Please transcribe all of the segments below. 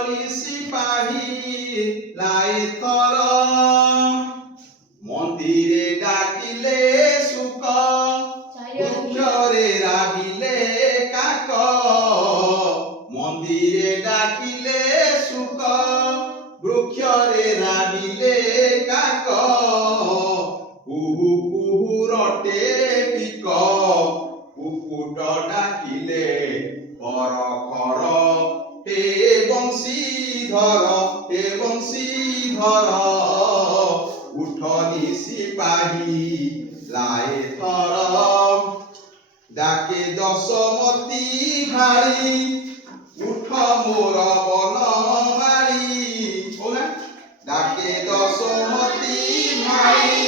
উঠলি সিপাহী লাই থর মন্দিরে ডাকিলে সুখ বৃক্ষরে রাবিলে কাক মন্দিরে ডাকিলে সুখ বৃক্ষরে রাবিলে কাক কুহু কুহু রটে পিক কুকুট ডাকিলে পর খর হে বংশীধর উঠলি সিপাহী লাই থর ডাকে দশমতী ভারী উঠ মোর বন মারি ডাকে দশমতী ভারী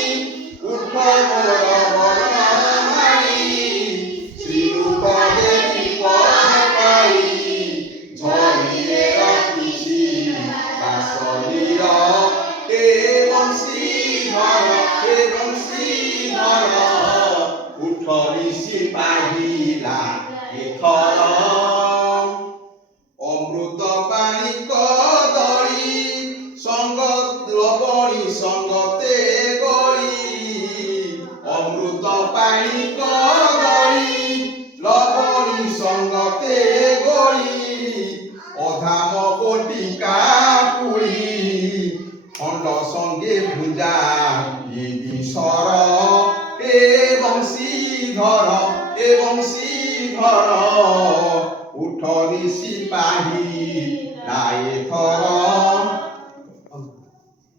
উঠ মোর বন মারি শ্রীরূপ দেবী পাই ঝরিয়ে রাখিছি দাসলীর হে বংশীধর উঠলি সিপাহী লাই থর অমৃত পানি কদলী সঙ্গ লবণী সঙ্গতে গড়ি অমৃত পানি কদলী লবণী সঙ্গতে গড়ি অধাম বটিকা পুরি খণ্ড সঙ্গে ভুজা সর হে বংশীধর উঠলি সিপাহী লাই থর।